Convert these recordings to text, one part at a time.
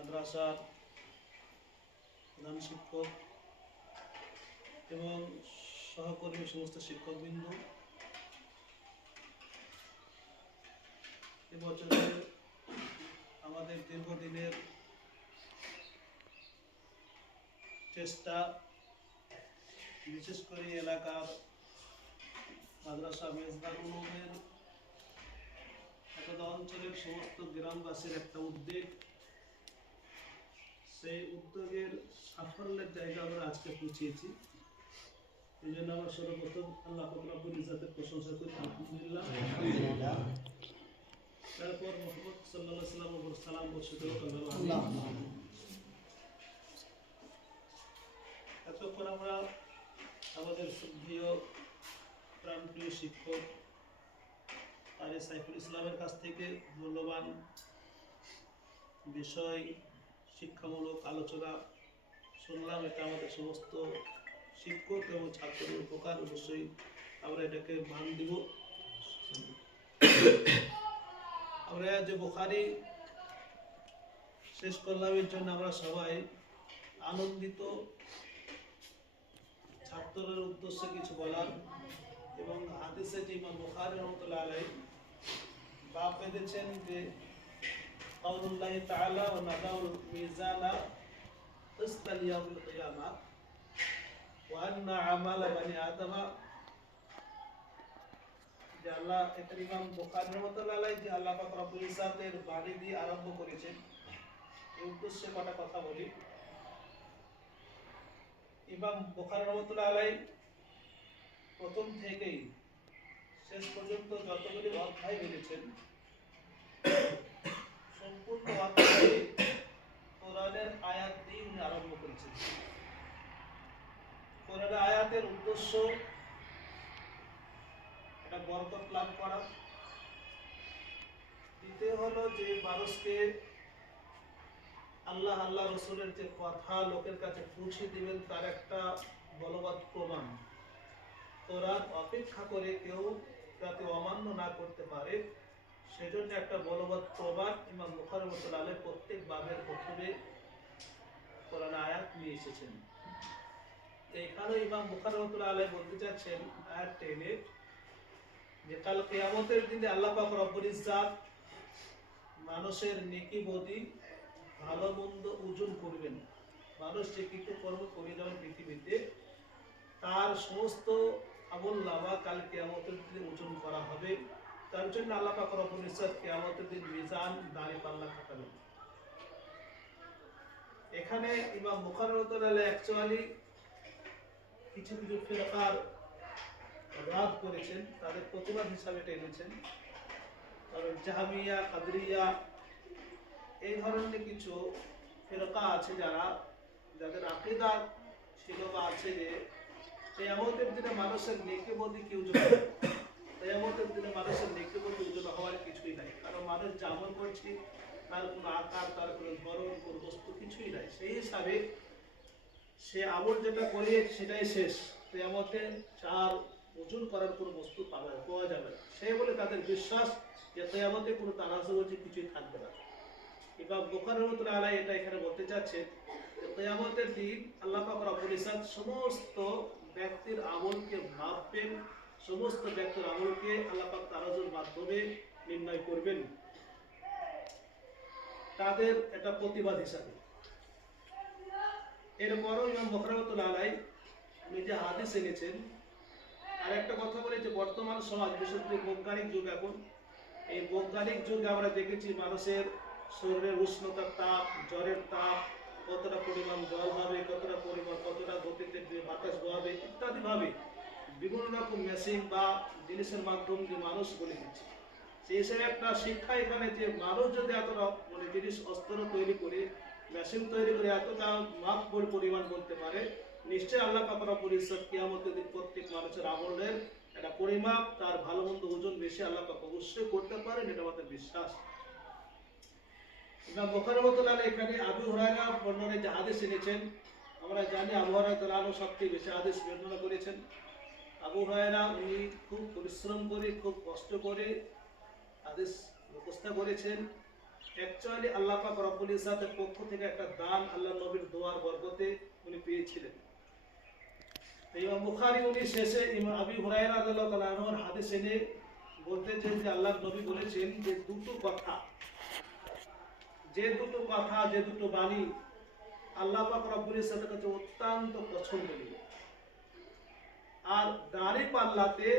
মাদ্রাসার প্রধান শিক্ষক এবং সহকর্মী সমস্ত শিক্ষকবৃন্দ এবছরে আমাদের দীর্ঘদিনের চেষ্টা, বিশেষ করে এলাকার মাদ্রাসা মেজদার উলুমের একদা অঞ্চলের সমস্ত গ্রামবাসীর একটা উদ্যোগ সেই উদ্যোগের সাফল্যের জায়গা আমরা আজকে পৌঁছিয়েছি এই জন্য আমরা সর্বপ্রথম আল্লাহ ফকরাবুল ইজাতের প্রশংসা করি। আলহামদুলিল্লাহ। তারপর মোহাম্মদ সাল্লাহ সাল্লাম ওপর সালাম বর্ষিত এতক্ষণ আমরা আমাদের শ্রদ্ধেয় প্রাণপ্রিয় শিক্ষক আর সাইফুল ইসলামের কাছ থেকে মূল্যবান বিষয় শিক্ষামূলক আলোচনা শুনলাম, এটা আমাদের সমস্ত শিক্ষক এবং ছাত্রের উপকার, অবশ্যই আমরা এটাকে মান দিব। আমরা যে বোখারি শেষ করলাম, এর জন্য আমরা সবাই আনন্দিত। ছাত্রদের উদ্দেশ্যে কিছু বলার এবং হাদিসে যে ইমাম বুখারী রহমতুল্লাহ আলাই বাপ বেঁধেছেন যে তাআলা ওয়া নাদাউল মিজানা ইসতাল ইয়াউল কিয়ামা ওয়া আন্না আমালা বানি আদমা যে এটা ইমাম বুখারী রহমতুল্লাহ যে আল্লাহ পাক রব্বুল ইজ্জাতের বাণী দিয়ে আরম্ভ করেছেন। এই উদ্দেশ্যে কটা কথা বলি। ইমাম বুখারী রহমতুল্লাহ প্রথম থেকেই শেষ পর্যন্ত যতগুলি অধ্যায় বেড়েছেন সম্পূর্ণ কোরআনের আয়াত দিয়ে উনি আরম্ভ করেছেন কোরআনের আয়াতের উদ্দেশ্য এটা বরকত লাভ করা দ্বিতীয় হলো যে মানুষকে আল্লাহ আল্লাহ রসুলের যে কথা লোকের কাছে পৌঁছে দিবেন তার একটা বলবৎ প্রমাণ কোরআন অপেক্ষা করে কেউ যাতে অমান্য না করতে পারে সেজন্য একটা বলবৎ প্রমাণ ইমাম বুখারী রাহমাতুল্লাহ আলাইহি প্রত্যেক বাবের প্রথমে কোরআন আয়াত নিয়ে এসেছেন। এখানে ইমাম বুখারী রাহমাতুল্লাহ আলাইহি বলতে চাচ্ছেন, আয়াত টেনে যে কাল কিয়ামতের দিনে আল্লাহ পাক রব্বুল ইজ্জাত মানুষের নেকি বদি ভালো মন্দ ওজন করবেন। মানুষ যে কিছু কর্ম করে যাবেন পৃথিবীতে, তার সমস্ত আমল নামা কাল কেয়ামতের দিনে ওজন করা হবে। তার জন্য আল্লাহ পাক রব্বুল দিন মিজান পাল্লা এখানে ইমাম অ্যাকচুয়ালি কিছু কিছু ফিরকার করেছেন, তাদের প্রতিবাদ হিসাবে এটা এনেছেন। কারণ জাহামিয়া, কাদরিয়া, এই ধরনের কিছু ফিরকা আছে যারা, যাদের আকিদা ছিল বা আছে যে, কেয়ামতের দিনে মানুষের নেকে বদি কেউ যদি দিনে মানুষের নেকে বদি ওজন হওয়ার কিছুই নাই। কারণ মানুষ যা আমল করছে, তার কোনো আকার, তার কোনো ধরন, কোনো বস্তু কিছুই নাই। সেই হিসাবে সে আমল যেটা সেটাই শেষ। কেয়ামতে চার ওজন করার কোনো বস্তু পাওয়া পাওয়া যাবে না। সেই বলে তাদের বিশ্বাস যে কেয়ামতে কোনো তানাজুজি কিছুই থাকবে না। আলাইহি এটা এখানে বলতে চাচ্ছেন যে কিয়ামতের দিন আল্লাহ পাক রব্বুল সমস্ত ব্যক্তির আমলকে মাপবেন সমস্ত ব্যক্তির আমলকে আল্লাহ পাক তারাজুর মাধ্যমে নির্ণয় করবেন। তাদের একটা প্রতিবাদ হিসাবে। এরপরও ইমাম আলাইহি উনি যে হাদিস এনেছেন, আর একটা কথা বলি যে বর্তমান সমাজ, বিশেষ করে বৈজ্ঞানিক যুগ এখন, এই বৈজ্ঞানিক যুগে আমরা দেখেছি মানুষের শরীরের উষ্ণতার তাপ, জ্বরের তাপ, কতটা পরিমাণ জল হবে, কতটা পরিমাণ, কতটা গতিতে বাতাস বহাবে ইত্যাদি ভাবে বিভিন্ন রকম মেশিন বা জিনিসের মাধ্যম দিয়ে মানুষ বলে দিচ্ছে। সেই হিসেবে একটা শিক্ষা এখানে যে মানুষ যদি এতটা মানে জিনিস অস্ত্র তৈরি করে মেশিন তৈরি করে এতটা মাপ পরি- পরিমাণ বলতে পারে, নিশ্চয়ই আল্লাহ কাপড়া পরিষদ কিয়ামতের দিন প্রত্যেক মানুষের আমলের একটা পরিমাপ, তার ভালো মন্দ ওজন বেশি আল্লাহ পাক অবশ্যই করতে পারেন, এটা আমাদের বিশ্বাস। ইমাম বুখারী রাহমাতুল্লাহ আলাইহি এখানে আবু হুরায়রা বর্ণনায় যে হাদিস এনেছেন, আমরা জানি আবু হুরায়রা তাআলা সবচেয়ে বেশি হাদিস বর্ণনা করেছেন। আবু হুরায়রা উনি খুব পরিশ্রম করে, খুব কষ্ট করে হাদিস মুখস্থ করেছেন। অ্যাকচুয়ালি আল্লাহ পাক রব্বুল ইসাতের পক্ষ থেকে একটা দান আল্লাহ নবীর দোয়ার বরকতে উনি পেয়েছিলেন। ইমাম বুখারী উনি শেষে ইমাম আবি হুরায়রা হাদিস এনে বলতে যে আল্লাহ নবী বলেছেন যে দুটো কথা, যে দুটো কথা, যে দুটো বাণী আল্লাহ পাক রব্বুল ইসাতের কাছে অত্যন্ত পছন্দনীয়। আর দাড়ি পাল্লাতে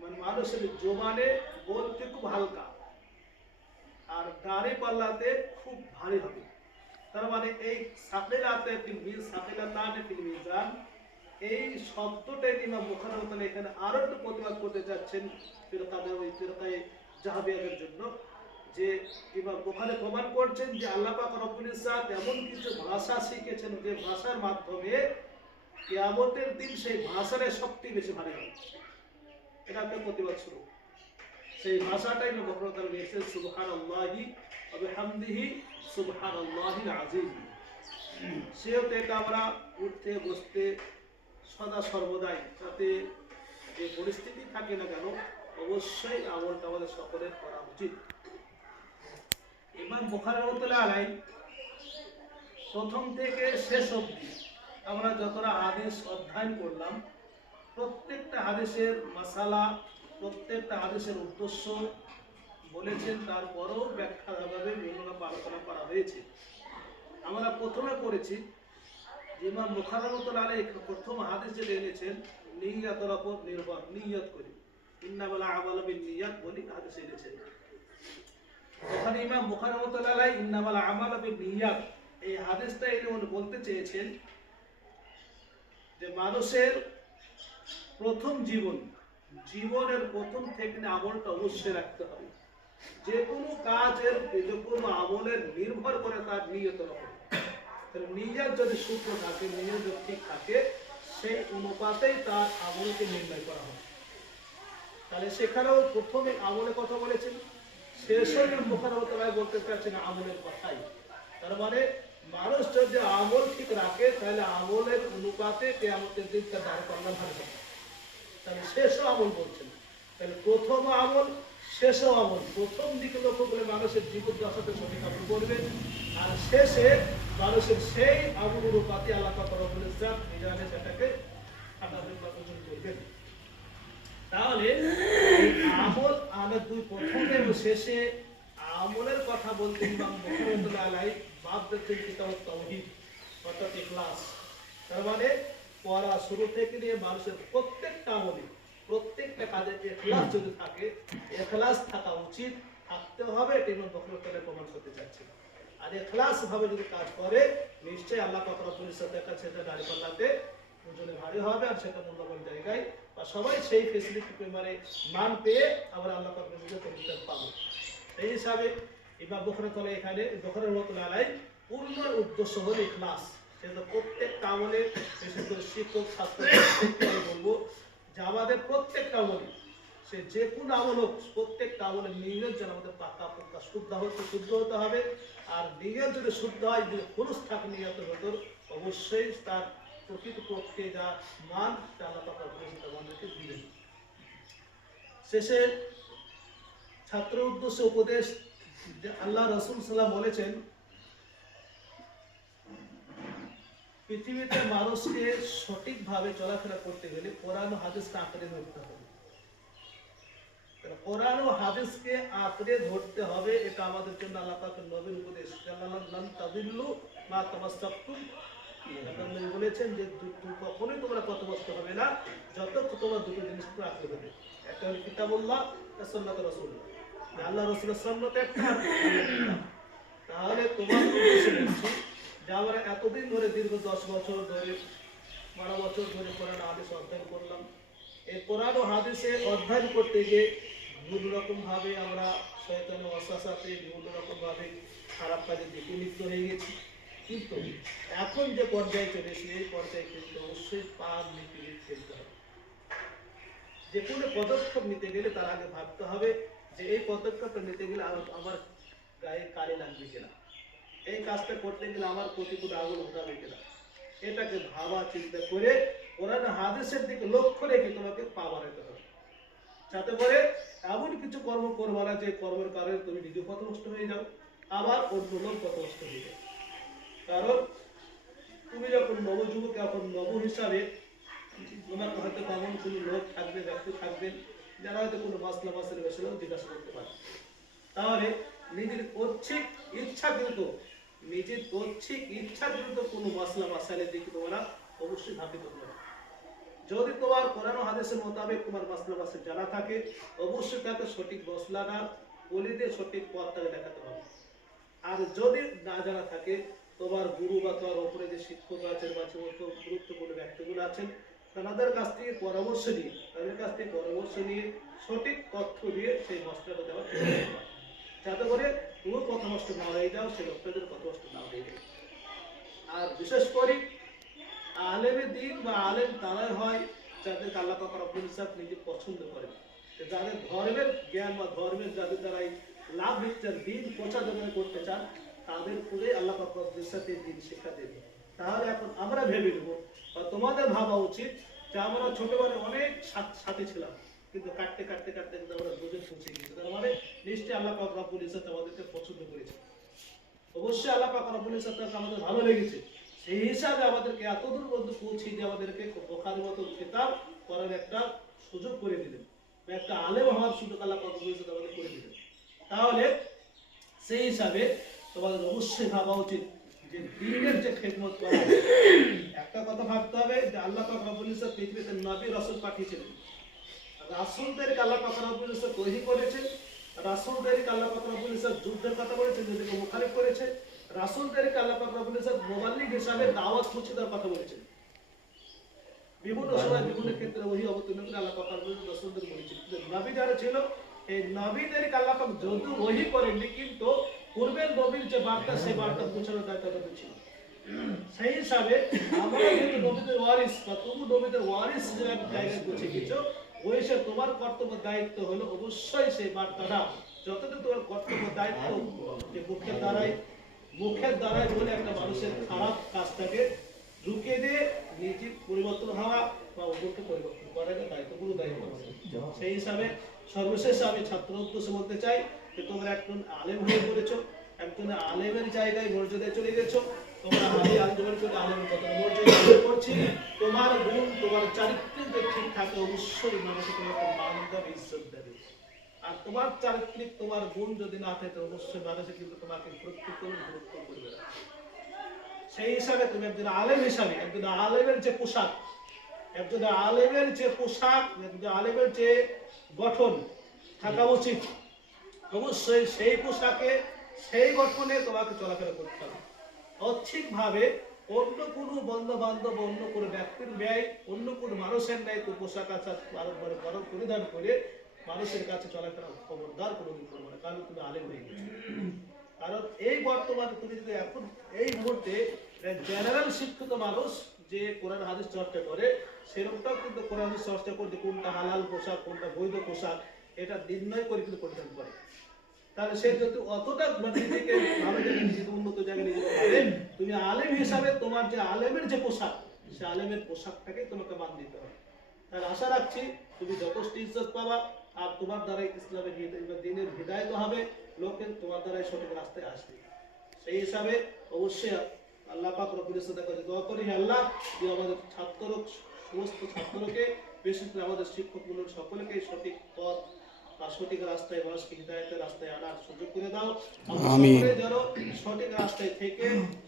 মানে মানুষের জোবানে বলতে খুব হালকা। আর দাড়ি পাল্লাতে খুব ভারী হবে। তার মানে এই সাকেলাতে ফিলমি সাকেলাতানে ফিল মিজান এই শব্দটাই ইমাম বুখারী রাহমাতুল্লাহ এখানে আরও একটু প্রতিবাদ করতে যাচ্ছেন ফিরকাদের ওই ফিরকায়ে জাহাবিয়াদের জন্য, যে ইমাম বুখারী প্রমাণ করছেন যে আল্লাহ পাক রব্বুল ইজ্জাত এমন কিছু ভাষা শিখেছেন যে ভাষার মাধ্যমে কিয়ামতের দিন সেই ভাষার শক্তি বেশি ভারী হবে। এটা একটা প্রতিবাদ শুরু সেই ভাষাটাই না বক্রতার রয়েছে সুবহান আল্লাহি হামদিহি সুবহান আল্লাহিল আজিম সেহেতু এটা আমরা উঠতে, বসতে সদা সর্বদাই, যাতে যে পরিস্থিতি থাকে না কেন, অবশ্যই আমলটা আমাদের সকলের করা উচিত। ইমাম বুখারী রহমতুল্লাহ আলাই প্রথম থেকে শেষ অবধি আমরা যতটা হাদিস অধ্যয়ন করলাম, প্রত্যেকটা হাদিসের মাসালা, প্রত্যেকটা হাদিসের উদ্দেশ্য বলেছেন, তারপরেও ব্যাখ্যাভাবে বিভিন্ন আলোচনা করা হয়েছে। আমরা প্রথমে করেছি যে ইমাম মুখারমতুল আলী প্রথম হাদিস যেটা এনেছেন নিয়াতের ওপর নির্ভর, নিয়ত করি। ইন্নামালা আমাল বিন নিয়াত বলি হাদিস এনেছেন। ওখানে ইমাম মুখারমতুল আলাই ইন্নামালা আমাল বিন নিয়াত এই হাদিসটা এনে উনি বলতে চেয়েছেন যে মানুষের প্রথম জীবন, জীবনের প্রথম থেকে আমলটা অবশ্যই রাখতে হবে। যে কোনো কাজের, যে কোনো আমলের নির্ভর করে তার উপর তাহলে নিজের যদি শুদ্ধ থাকে, নিজের যদি ঠিক থাকে, সেই অনুপাতেই তার আমলকে নির্ণয় করা হবে। তাহলে সেখানেও প্রথমে আমলের কথা বলেছেন। শেষের মুখারবতলায় বলতে চাচ্ছেন, আমলের কথাই। তার মানে মানুষ যদি আমল ঠিক রাখে, তাহলে আমলের অনুপাতে কেয়ামতের দিন দাঁড় করানো ভালো হবে? তাহলে শেষও আমল বলছেন তাহলে প্রথম আমল শেষও আমল প্রথম দিকে লক্ষ্য করে মানুষের জীবন দশাতে সঠিক আমল আর শেষে মানুষের সেই আমল অনুপাতে আল্লাহ রব্বুল ইসলাম নিজেরানে সেটাকে অর্জন করবেন তাহলে আমল আমরা দুই প্রথমে এবং শেষে আমলের কথা বলতে মানে পড়া শুরু থেকে নিয়ে মানুষের প্রত্যেকটা আমলে, প্রত্যেকটা কাজে এখলাস যদি থাকে এখলাস থাকা উচিত থাকতে হবে, এটা প্রমাণ করতে আর এখলাস ভাবে যদি কাজ করে, নিশ্চয়ই আল্লাহ পাক রব্বুল ইজ্জতের কাছে সেটা দাঁড়ি পাল্লাতে ওজনে ভারী হবে আর সেটা মূল্যবান জায়গায় বা সবাই সেই ফেসিলিটি মানে মান পেয়ে আমরা আল্লাহ পাবো। সেই হিসাবে ইমাম বখরতলা এখানে, বখরের মতো আলাই পূর্ণ উদ্দেশ্য হল ইখলাস। সেটা প্রত্যেকটা আমলে, বিশেষ করে শিক্ষক, ছাত্র আমি বলব যে আমাদের প্রত্যেকটা আমলে, সে যে কোনো আমল হোক, প্রত্যেকটা আমলে নিয়ত যেন আমাদের পাকা, পাক্কা, শুদ্ধ হতে শুদ্ধ হতে হবে। আর নিয়ত যদি শুদ্ধ হয়, যদি খরচ থাকে নিয়ত ভেতর অবশ্যই তার প্রকৃত পক্ষে যা মান, তা আল্লাহ পাক দিবেন। শেষে ছাত্র উদ্দেশ্যে উপদেশ যে আল্লাহ রসুল সাল্লাম বলেছেন, পৃথিবীতে মানুষকে সঠিকভাবে চলাফেরা করতে গেলে কোরআন ও হাদিসকে আঁকড়ে ধরতে হবে। কোরআন ও হাদিসকে আঁকড়ে ধরতে হবে, এটা আমাদের জন্য আল্লাহ পাকের নবীর উপদেশ। মা তামাসসাকতুম নবী বলেছেন যে কখনোই তোমরা পথভ্রষ্ট হবে না, যতক্ষণ তোমরা দুটো জিনিস আঁকড়ে ধরবে। একটা হলো কিতাবুল্লাহ আর সুন্নাত রাসূলুল্লাহ। আল্লাহ রসুলের সন্ন্যত একটা। তাহলে তোমার উদ্দেশ্য বলছি যে আমরা এতদিন ধরে, দীর্ঘ দশ বছর ধরে, বারো বছর ধরে কোরআন হাদিস অধ্যয়ন করলাম। এই কোরআন ও হাদিসে অধ্যয়ন করতে গিয়ে বিভিন্ন রকম ভাবে আমরা শয়তান অশ্বাসাতে বিভিন্ন রকম ভাবে খারাপ কাজে দিকে লিপ্ত হয়ে গেছি। কিন্তু এখন যে পর্যায়ে চলেছি এই পর্যায়ে কিন্তু অবশ্যই পার নীতি ফেলতে হবে। যে কোনো পদক্ষেপ নিতে গেলে তার আগে ভাবতে হবে যে এই পদক্ষেপটা নিতে গেলে আমার গায়ে কালি লাগবে কিনা? এই কাজটা করতে গেলে আমার প্রতিকূল আগুন উঠাবে কিনা? এটাকে ভাবা, চিন্তা করে কোরআন হাদিসের দিকে লক্ষ্য রেখে তোমাকে পা বাড়াতে হবে। যাতে করে এমন কিছু কর্ম করবা না যে কর্মের কারণে তুমি নিজে পথভ্রষ্ট হয়ে যাও, আবার অন্য লোক পথভ্রষ্ট হয়ে যাও। কারণ তুমি যখন নবযুবক, এখন নব হিসাবে তোমার হয়তো তেমন কোনো লোক থাকবে, ব্যক্তি থাকবেন যারা হয়তো কোনো মাসলা মাসের বিষয়েও জিজ্ঞাসা করতে পারে তাহলে নিজের ঐচ্ছিক ইচ্ছাকৃত নিজের ঐচ্ছিক ইচ্ছাকৃত কোনো মশলা মাসালের দিকে তোমরা অবশ্যই করবে না। যদি তোমার কোরআন হাদেশের মোতাবেক তোমার মাসলা মাসে জানা থাকে, অবশ্যই তাকে সঠিক মশলাটা বলে দিয়ে সঠিক পথটাকে দেখাতে হবে আর যদি না জানা থাকে, তোমার গুরু বা তোমার ওপরে যে শিক্ষক আছেন বা গুরুত্বপূর্ণ ব্যক্তিগুলো আছেন তাদের কাছ থেকে পরামর্শ নিয়ে, তাদের কাছ থেকে পরামর্শ নিয়ে সঠিক তথ্য দিয়ে সেই মশলাটা দেওয়ার যাতে করে তুমি কত নষ্ট না হয়ে যাও সেই লোকটাদের কত নষ্ট না হয়ে যায়। আর বিশেষ করে আলেমের দিন বা আলেম তারাই হয় যাদের আল্লাহ পাক রব্বুল ইজ্জাত নিজে পছন্দ করে। যাদের ধর্মের জ্ঞান বা ধর্মের যাদের দ্বারাই লাভ নিচ্ছেন দিন প্রচার করতে চান, তাদের করে আল্লাহ পাক রব্বুল এই দিন শিক্ষা দেবে। তাহলে এখন আমরা ভেবে নেব তোমাদের ভাবা উচিত যে আমরা ছোটবেলায় অনেক সাথ- ছিলাম, কিন্তু কাটতে কাটতে কাটতে কিন্তু আমরা দুজন পৌঁছে গেছি। তার মানে নিশ্চয়ই আল্লাহ পাক রব্বুল ইজ্জাত আমাদেরকে পছন্দ করেছে অবশ্যই আল্লাহ পাক ইজ্জাত আমাদের ভালো লেগেছে। সেই হিসাবে আমাদেরকে এতদূর পর্যন্ত পৌঁছে দিয়ে আমাদেরকে বোখারি মতো কিতাব করার একটা সুযোগ করে দিলেন। একটা আলেম হওয়ার সুযোগ আল্লাহ পাক আমাদের করে দিলেন। তাহলে সেই হিসাবে তোমাদের অবশ্যই ভাবা উচিত যে দিনের যে খেদমত করা একটা কথা ভাবতে হবে যে আল্লাহ পাক রব্বুল ইজ্জাত পৃথিবীতে নবী রাসূল পাঠিয়েছিলেন। রাসূলদেরকে আল্লাহ পাক রব্বুল ইজ্জাত তৈরি করেছেন রাসূলদেরকে আল্লাহ পাক রব্বুল ইজ্জাত যুদ্ধের কথা বলেছেন যেদিকে মুখারিফ করেছে রাসূলদেরকে আল্লাহ পাক রব্বুল ইজ্জাত মোবাল্লিগ হিসাবে দাওয়াত কথা বলেছেন। বিভিন্ন সময় বিভিন্ন ক্ষেত্রে ওহি অবতীর্ণ করে আল্লাহ পাক রব্বুল ইজ্জাত বলেছেন। কিন্তু নবী যারা ছিল এই নবীদেরকে আল্লাহ পাক যদিও ওহি করেননি কিন্তু পূর্বের নবীর যে বার্তা, সেই বার্তা পৌঁছানোর দায়িত্ব তাদের ছিল সেই হিসাবে আমরা নবীদের ওয়ারিস, বা তুমি নবীদের ওয়ারিস যে জায়গায় ওই সে তোমার কর্তব্য দায়িত্ব হলো অবশ্যই সেই বার্তাটা তোমার কর্তব্য দায়িত্ব যে মুখের দ্বারাই মুখের দ্বারাই বলে একটা মানুষের খারাপ কাজটাকে ঢুকে দিয়ে নিজে পরিবর্তন হওয়া বা অন্যকে পরিবর্তন করার একটা দায়িত্ব। সেই হিসাবে সর্বশেষে আমি ছাত্র বলতে চাই যে তোমরা একজন আলেম হয়ে পড়েছো, একজন আলেমের জায়গায় মর্যাদায় চলে গেছো আর তোমার চারিত্রিক, তোমার গুণ যদি না থাকে, অবশ্যই কিন্তু তোমাকে গুরুত্ব সেই হিসাবে তুমি একজন আলেম হিসাবে, একজন আলেমের যে পোশাক একজন আলেমের যে পোশাক একজন আলেমের যে গঠন, থাকা উচিত। অবশ্যই সেই পোশাকে, সেই গঠনে তোমাকে চলাফেরা করতে হবে। ঐচ্ছিকভাবে অন্য কোনো বন্ধু বান্ধব অন্য কোনো ব্যক্তির ন্যায়, অন্য কোনো মানুষের ন্যায় তো পোশাক আচার পালন পরিধান করে মানুষের কাছে চলাফেরা খবরদার কোনোদিন করব না কারণ তুমি আলেম হয়ে গেছো। কারণ এই বর্তমানে তুমি যদি এখন, এই মুহূর্তে জেনারেল শিক্ষিত মানুষ যে কোরআন হাদিস চর্চা করে, সেরকমটাও কিন্তু কোরআন হাদিস চর্চা করতে কোনটা হালাল পোশাক, কোনটা বৈধ পোশাক, এটা নির্ণয় করে কিন্তু পরিধান করে। তাহলে সে যদি অতটা মানে উন্নত জায়গায় তুমি আলেম হিসাবে তোমার যে আলেমের যে পোশাক, সে আলেমের পোশাকটাকে তোমাকে মান দিতে হবে। তাহলে আশা রাখছি তুমি যথেষ্ট ইজ্জত পাবা, আর তোমার দ্বারাই ইসলামের দিনের হৃদায়ত হবে, লোকে তোমার দ্বারাই সঠিক রাস্তায় আসবে। সেই হিসাবে অবশ্যই আল্লাহ পাক রব্বুল ইজ্জতের কাছে দোয়া করি হে আল্লাহ তুই আমাদের ছাত্র সমস্ত ছাত্রকে বিশেষ করে আমাদের শিক্ষকগুলোর সকলকে সঠিক পথ সঠিক রাস্তায় মানুষকে হৃদায়তের রাস্তায় আনার সুযোগ করে দাও। আমরা যেন সঠিক রাস্তায় থেকে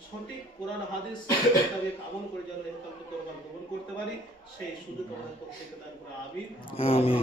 সঠিক কোরআন হাদিস মোতাবেক আমল করে যেন এরকম করবার গ্রহণ করতে পারি সেই সুযোগ আমাদের প্রত্যেকে দান করে আমিন। আমিন।